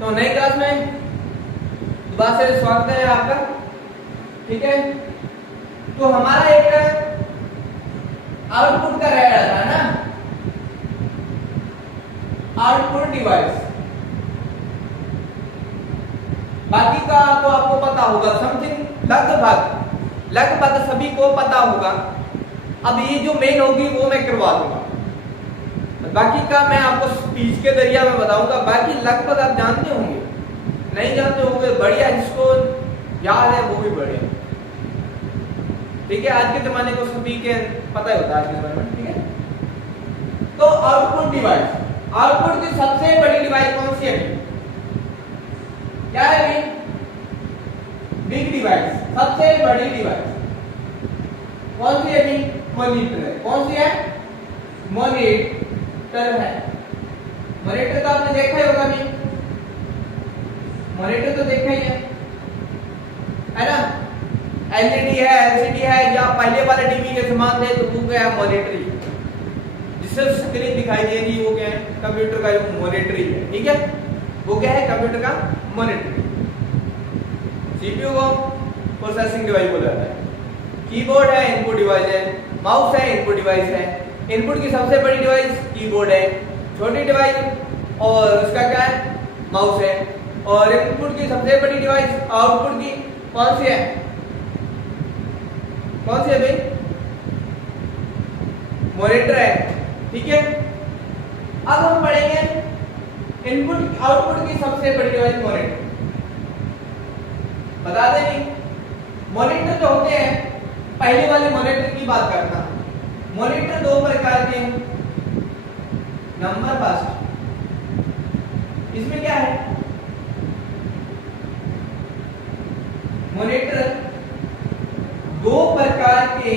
तो नई क्लास में दोबारा से स्वागत है आपका। ठीक है, तो हमारा एक आउटपुट का रह रहा था ना, आउटपुट डिवाइस। बाकी का तो आपको पता होगा, समथिंग लगभग सभी को पता होगा। अब ये जो मेन होगी वो मैं करवा दूंगा, बाकी का मैं आपको स्पीच के जरिए में बताऊंगा। बाकी लगभग आप जानते होंगे, नहीं जानते होंगे बढ़िया, जिसको याद है वो भी बढ़िया। ठीक है, आज के जमाने को सभी के पता ही होता है आज के जमाने में। ठीक है, तो आउटपुट डिवाइस, आउटपुट की सबसे बड़ी डिवाइस कौन सी है? क्या है? बिग डिवाइस, सबसे बड़ी डिवाइस कौन सी है? मॉनिटर है। कौन सी है? मॉनिटर है। मॉनिटर तो आपने देखा ही होगा भी, मॉनिटर तो देखा ही है ना। एलईडी है, एलसीडी है, या पहले वाले टीवी के समान थे तो वो क्या है? मॉनिटर, जिससे स्क्रीन दिखाई दे रही है वो क्या है? कंप्यूटर का मॉनिटर है। ठीक है, वो क्या है? कंप्यूटर का मॉनिटर। सीपीयू को प्रोसेसिंग डिवाइस बोला जाता है। कीबोर्ड है, इनपुट डिवाइस है। माउस है, इनपुट डिवाइस है। इनपुट की सबसे बड़ी डिवाइस कीबोर्ड है, छोटी डिवाइस और उसका क्या है? माउस है। और इनपुट की सबसे बड़ी डिवाइस आउटपुट की कौन सी है? कौन सी है भाई? मॉनिटर है। ठीक है, अब हम पढ़ेंगे इनपुट आउटपुट की सबसे बड़ी डिवाइस मॉनिटर। बता दें नहीं, मॉनिटर जो होते हैं, पहले वाले मॉनिटर की बात करता हूं। मॉनिटर दो प्रकार के हैं। नंबर फर्स्ट, इसमें क्या है? मॉनिटर दो प्रकार के,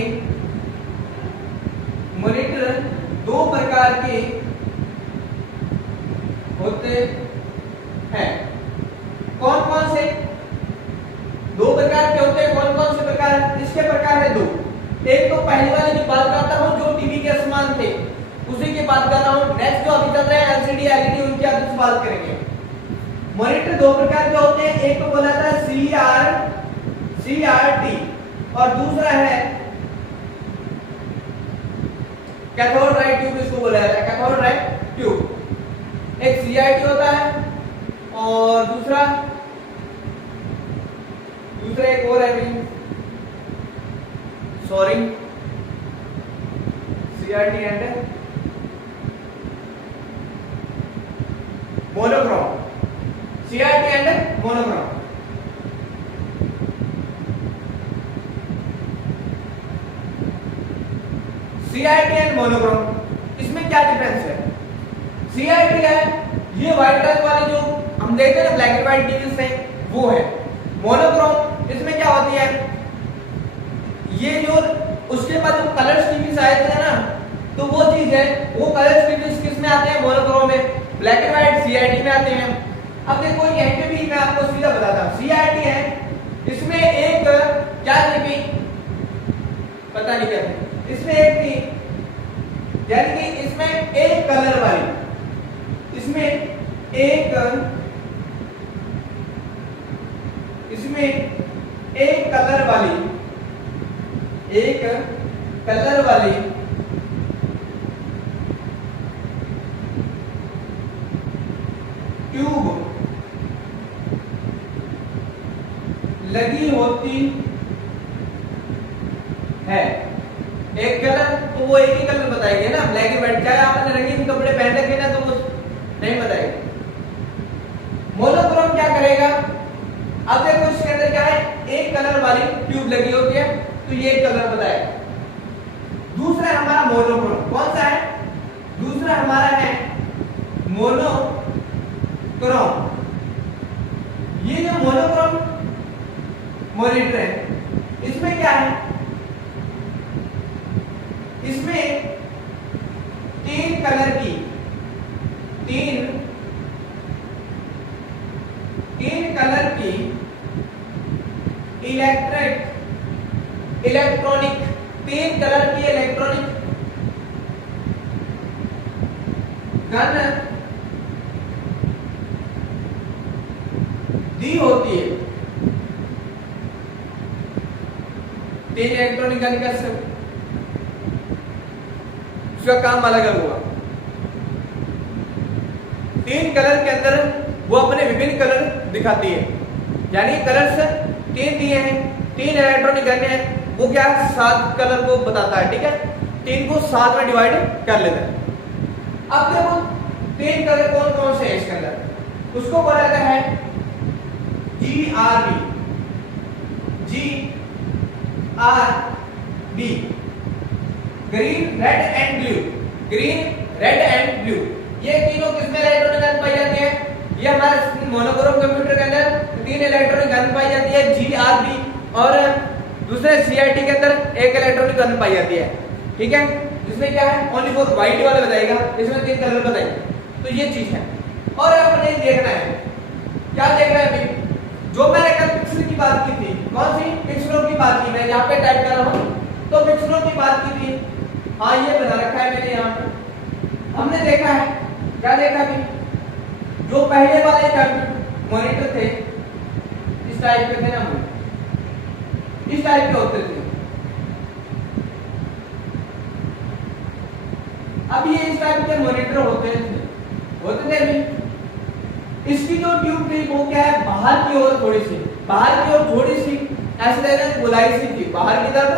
मॉनिटर दो प्रकार के होते हैं। कौन कौन से? दो प्रकार के होते हैं। कौन कौन से प्रकार? इसके प्रकार है दो। एक तो पहले वाले की बात करता हूं जो टीवी के समान थे, उसी की बात कर रहा हूं। नेक्स्ट जो अभी चल रहे हैं एलसीडी, एलईडी, उनकी आज बात करेंगे। मॉनिटर दो प्रकार के होते हैं, एक तो बोला जाता है सीआरटी और दूसरा है कैथोड रे ट्यूब, इसको बोला जाता है कैथोड रे ट्यूब। एक सीआरटी होता है और दूसरा एक और है, sorry, CRT and monochrome. CRT and monochrome. CRT and monochrome, इसमें क्या डिफरेंस है? सीआरटी है ये व्हाइट रंग वाली जो हम देखते हैं ना ब्लैक एंड व्हाइट टीवी से, वो है। मोनोक्रोम इसमें क्या होती है? ये जो उसके बाद जो कलर्स टीवी आए थे ना, तो वो चीज है, वो कलर्स टीवी किस में आते हैं? मोनोक्रोम में। ब्लैक एंड व्हाइट सीआरटी में आते हैं। अब देखो यहीं पे भी मैं आपको सीधा बताता हूं, सीआरटी है, इसमें एक क्या टीवी पता नहीं क्या, इसमें एक थी, यानी कि इसमें एक कलर वाली, इसमें एक कलर वाली ट्यूब लगी होती है। एक कलर तो वो एक ही कलर बताएंगे ना, ब्लैक एंड व्हाइट। चाहे आपने रंगीन कपड़े पहन रखे ना तो वो नहीं बताएगा। मोनोक्रोम क्या करेगा? अब देखो इसके अंदर क्या है? एक कलर वाली ट्यूब लगी होती है, तो ये एक कलर बताएगा। दूसरा हमारा मोनोक्रोम, कौन सा है? दूसरा हमारा है मोनोक्रोम। ये जो मोनोक्रोम मॉनिटर है, इसमें क्या है? इसमें तीन कलर की, तीन कलर की इलेक्ट्रॉनिक, तीन कलर की इलेक्ट्रॉनिक गन दी होती है 3 इलेक्ट्रॉनिक गन का उसका काम अलग अलग हुआ। 3 कलर के अंदर वो अपने विभिन्न कलर दिखाती है, यानी कलर्स 3 दिए हैं, 3 इलेक्ट्रॉनिक गन है, वो क्या 7 कलर को बताता है, ठीक है। 3 को 7 में डिवाइड कर लेता है। अब देखो 3 कलर कौन कौन से है इसके अंदर, उसको बोला जाता है GRB, GRB, green red and blue, green red and blue. ये तीनों किसमें इलेक्ट्रॉनिक गन पाई जाती है, ये हमारे मोनोक्रोम कंप्यूटर के अंदर 3 इलेक्ट्रॉनिक गन पाई जाती है GRB, और दूसरे CRT के अंदर 1 इलेक्ट्रॉनिक गन पाई जाती है, ठीक है। जिसमें क्या है ओनली फॉर व्हाइट वाले बताएगा, इसमें 3 कलर बताएंगे। तो ये चीज है। और अपने देखना है, क्या देखना है अभी, जो मैंने कल पिक्सल की बात की थी, कौन सी पिक्सलों की बात की, मैं यहाँ पे टाइप कर रहा हूँ, तो पिक्सलों की बात की थी। हाँ ये बना रखा है मैंने यहाँ पे। हमने देखा है, क्या देखा अभी, जो पहले वाले कंप्यूटर मॉनिटर थे इस टाइप के थे ना, इस टाइप के होते थे। अब ये इस टाइप के मॉनिटर होते थे अभी। इसकी जो ट्यूब थी वो क्या है, बाहर की ओर थोड़ी सी, बाहर की ओर थोड़ी सी ऐसे लगता गोलाई सी थी, बाहर की तरफ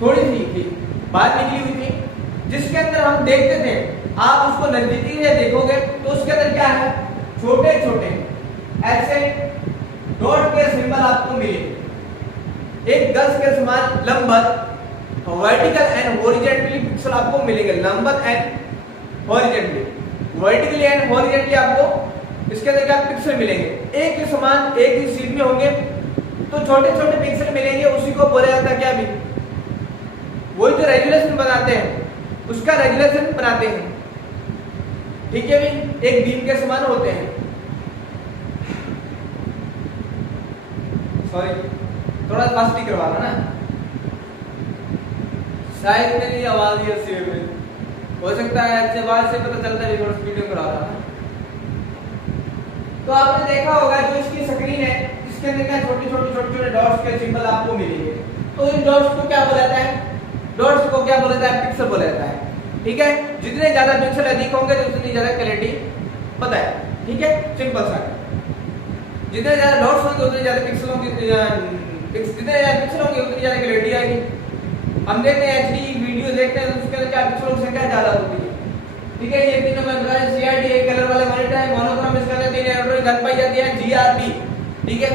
थोड़ी सी थी, बाहर निकली हुई थी, जिसके अंदर हम देखते थे। आप उसको नजदीकी से देखोगे तो उसके अंदर क्या है, छोटे छोटे ऐसे डॉट के सिंबल आपको मिलेंगे, एक गज के समान लंबवत वर्टिकल एंड हॉरिजॉन्टली पिक्सल आपको मिलेंगे, लंबवत and horizontally, vertically and horizontally आपको इसके अंदर क्या पिक्सल मिलेंगे, एक के समान एक ही शीट में होंगे, तो छोटे छोटे पिक्सल मिलेंगे। उसी को बोला जाता है क्या भी, वही जो रेजुलेशन बनाते हैं उसका रेजुलेशन बनाते हैं, ठीक है भी, एक बीम के समान होते हैं। सॉरी थोड़ा फास्ट करवा रहा ना, शायद मेरी आवाज ही ऐसी हो सकता है, अच्छी आवाज से पता चलता है थोड़ा स्पीड में करा रहा है। तो आपने देखा होगा जो इसकी स्क्रीन है, इसके अंदर क्या छोटे छोटे डॉट्स के सिंबल आपको मिलेंगे। तो इन डॉट्स को क्या बोला जाता है, डॉट्स को क्या बोला जाता है, पिक्सल बोला जाता है, ठीक है। जितने ज्यादा पिक्सल अधिक होंगे तो उतनी ज्यादा क्लैरिटी पता है, ठीक है, सिंपल सा। जितने ज्यादा डॉट्स होंगे उतने ज्यादा पिक्सल होंगे, जितने ज्यादा पिक्सल होंगे उतनी ज्यादा क्लैरिटी आएगी। हम देखते हैं HD वीडियो देखते हैं तो उसके अंदर क्या पिक्सलों की संख्या ज्यादा होती है, ठीक है। ये तीनों में CRT एक कलर वाले मॉनिटर है, मोनोक्रोम, इसके अंदर 3 इलेक्ट्रॉनिक गन पाई जाती है GRB, ठीक है,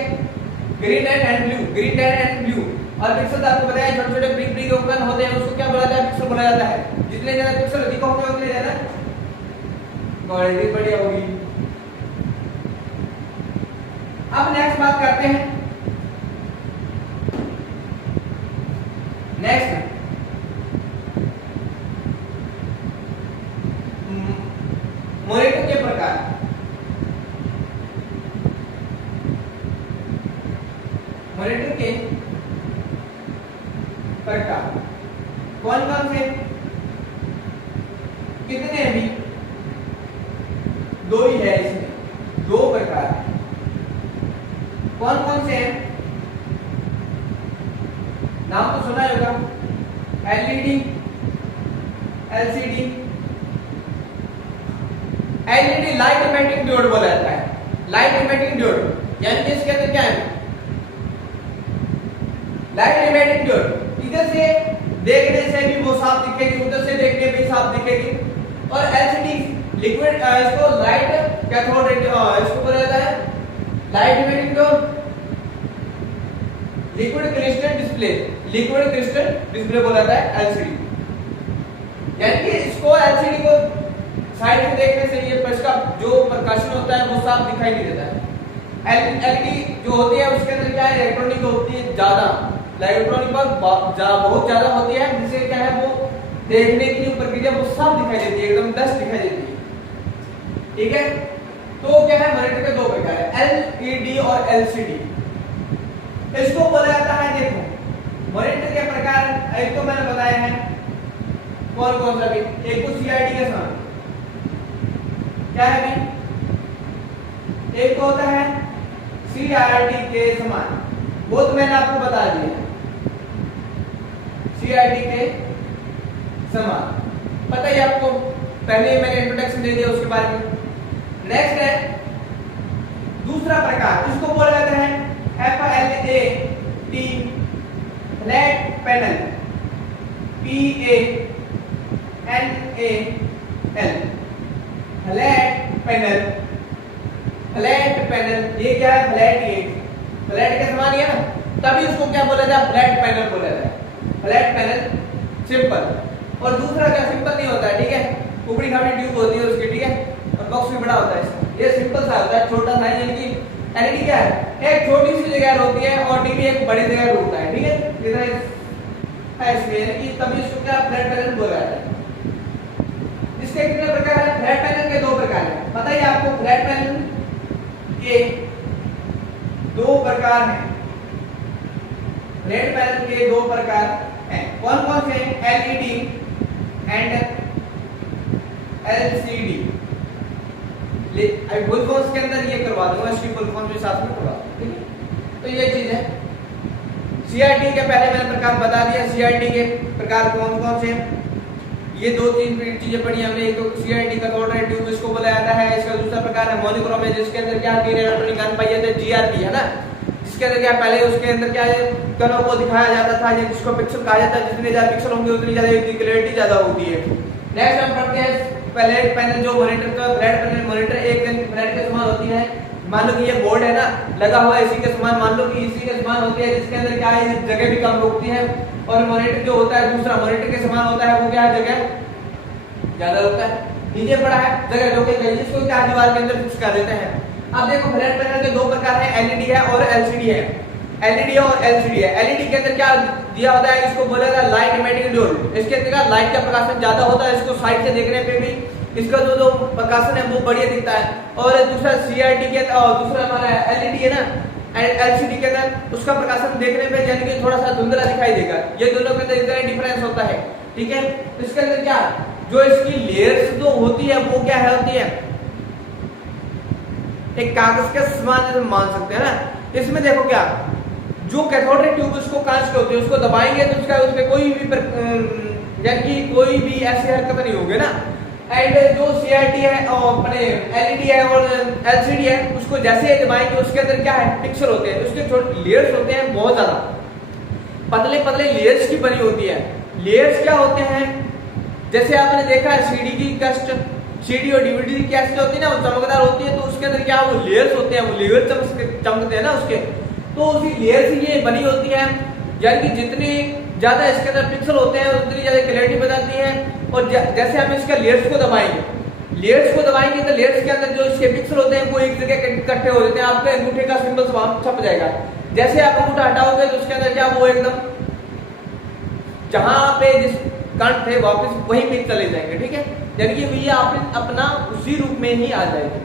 green and blue, green and blue. और पिक्सल आपको बताया छोटे छोटे ब्रिक ब्रिक उपकरण होते हैं, उसको क्या बोला जाता है, पिक्सल बोला जाता है। जितने ज्यादा पिक्सल अधिक होंगे उतने ज्यादा क्वालिटी बढ़िया होगी। अब नेक्स्ट बात करते हैं, नेक्स्ट मॉनिटर के प्रकार। मॉनिटर के प्रकार कौन कौन से, कितने अभी 2 ही है, इसमें 2 प्रकार। कौन कौन से हैं, नाम तो सुना होगा, LED, LCD। LED light emitting diode बोला जाता है, लाइट इमिटिंग डायोड, यानी कि इसके अंदर क्या है, लाइट इमिटिंग डायोड। इधर से देखने से भी वो साफ दिखेगी, उधर से देखने भी साफ दिखेगी। और LCD लिक्विड, इसको लाइट कैथोड, इसको बोला जाता है light emitting diode. Liquid crystal display, liquid crystal display बोला जाता है LCD, यानी कि इसको LCD को साइड से देखने से ये इसका जो प्रकाशन होता है वो साफ दिखाई नहीं देता है। LED जो होती है उसके अंदर क्या है, इलेक्ट्रॉनिक होती है ज्यादा, इलेक्ट्रॉनिक पर बहुत ज्यादा होती है, जिससे क्या है वो देखने की जो प्रक्रिया वो साफ दिखाई देती है, एकदम डस्ट दिखाई देती है, ठीक है। तो क्या है, मॉनिटर के 2 प्रकार है, LED और LCD। इसको बोला जाता है, देखो मॉनिटर के प्रकार एक तो मैंने बताया है, कौन कौन सा भी, एक तो CRT के साथ क्या है भी, एक तो होता है CRT के समान, वो तो मैंने आपको बता दिया, CRT के समान पता ही आपको, पहले ही मैंने इंट्रोडक्शन दे दिया उसके बारे में। नेक्स्ट है दूसरा प्रकार, इसको बोला जाता है FLAT flat panel, PANAL flat panel. Flat panel ये क्या है, फ्लैट, ये फ्लैट के समान ही है ना, तभी उसको क्या बोला जाता है, फ्लैट पैनल बोला जाता है। फ्लैट पैनल सिंपल, और दूसरा क्या सिंपल नहीं होता है, ठीक है, ऊपरी खाली ट्यूब होती है उसकी, ठीक है, और बॉक्स भी बड़ा होता है इसका, ये सिंपल सा होता है, छोटा सा, यानी कि एलईडी क्या है, एक छोटी सी जगह होती है और टीवी एक बड़ी जगह होता है, ठीक है, इधर है इसमें, यानी कि तभी इसको क्या फ्लैट पैनल बोला जाता है। इसके कितने प्रकार है, फ्लैट पैनल के 2 प्रकार है, बताइए आपको, फ्लैट पैनल के 2 प्रकार हैं, फ्लैट पैनल के 2 प्रकार हैं, कौन कौन से, एलईडी एंड एलसीडी। अभी फुल फॉर्म्स के अंदर ये करवा दूंगा, इसकी फुल फॉर्म के साथ में करवा दूंगा, ठीक है। तो ये चीज है, सीआरटी के पहले मैंने प्रकार बता दिया, सीआरटी के प्रकार कौन कौन से हैं, ये 2-3 चीजें पढ़ी हमने। एक तो सीआरटी का कैथोड ट्यूब इसको बोला जाता है, इसका दूसरा प्रकार है मोनोक्रोम, जिसके अंदर क्या इलेक्ट्रॉनिक अनबायस्ड जीआरपी है ना, जिसके अंदर क्या पहले उसके अंदर क्या है, कलर को दिखाया जाता था, या जिसको पिक्सल कहा जाता है, जितने ज्यादा पिक्सल होंगे उतनी ज्यादा क्लैरिटी ज्यादा होती है। नेक्स्ट हम पढ़ते हैं फ्लैट पैनल, जो मॉनिटर का फ्लैट पैनल मॉनिटर एक दिन फ्लैट के समान होती है, मान लो कि ये बोर्ड है ना लगा हुआ है, इसी के समान मान लो कि इसी के समान होती है, जिसके अंदर क्या है जगह भी कम रोकती है, और मॉनिटर जो होता है दूसरा मॉनिटर के समान होता है, वो क्या है जगह ज्यादा होता है, नीचे पड़ा है जगह रोके गई, जिसको क्या दीवार के अंदर फिक्स कर देते हैं। अब देखो फ्लैट पैनल के 2 प्रकार हैं, एलईडी है और एलसीडी है। एलईडी और एलसीडी है, एलईडी के अंदर क्या दिया होता है, इसको बोला जाता है लाइट इमिटिंग ड्योड, इसके अंदर लाइट का प्रकाशन ज्यादा होता है, इसको साइड से देखने पे भी इसका जो प्रकाशन है वो बढ़िया दिखता है। और दूसरा सीआरटी के और दूसरा हमारा एलईडी है ना, एलसीडी के अंदर उसका प्रकाशन देखने पे यानी कि थोड़ा सा धुंधला दिखाई देगा, ये दोनों के अंदर इतना डिफरेंस होता है, ठीक है। तो इसके अंदर क्या जो इसकी लेयर्स जो होती है वो क्या है, होती है एक कागज के समान मान सकते हैं ना। इसमें देखो क्या जो कैथोड रे ट्यूब उसको कांच के होती है, उसको दबाएंगे तो उसका उसमें कोई भी यानी कि कोई भी ऐसी हरकत नहीं होगी ना। एंड जो सीआरटी है और अपने एलईडी है और एलसीडी है, उसको जैसे ही दबाएंगे उसके अंदर क्या है पिक्सल होते हैं, उसके छोटे लेयर्स होते हैं, बहुत ज्यादा पतले पतले लेयर्स की बनी होती है। लेयर्स क्या होते हैं, जैसे आपने देखा है सीडी की कैसेट, सीडी और डीवीडी की कैसेट होती है ना, वो चमकदार होती है, तो उसके अंदर क्या वो लेयर्स होते हैं, वो लेयर चमकते हैं ना उसके, तो उसी लेयर से ये बनी होती है, यानी कि जितनी ज्यादा इसके अंदर पिक्सल होते हैं उतनी ज्यादा क्लैरिटी बताती है। और जैसे हम इसके लेयर्स को दबाएंगे तो लेयर्स के अंदर जो इसके पिक्सल होते हैं वो एक जगह इकट्ठे हो जाते हैं, आपके अंगूठे का सिंबल छप जाएगा। जैसे आप अंगूठा हटाओगे तो उसके अंदर क्या वो एकदम जहां पे जिस कण थे वापस वहीं पे चले जाएंगे, ठीक है, यानी कि ये आप अपना उसी रूप में ही आ जाएगा।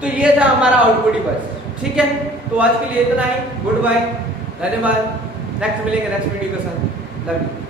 तो ये था हमारा आउटपुट डिवाइस, ठीक है। तो आज के लिए इतना ही, गुड बाय, धन्यवाद, नेक्स्ट मिलेंगे नेक्स्ट वीडियो के साथ, लव यू।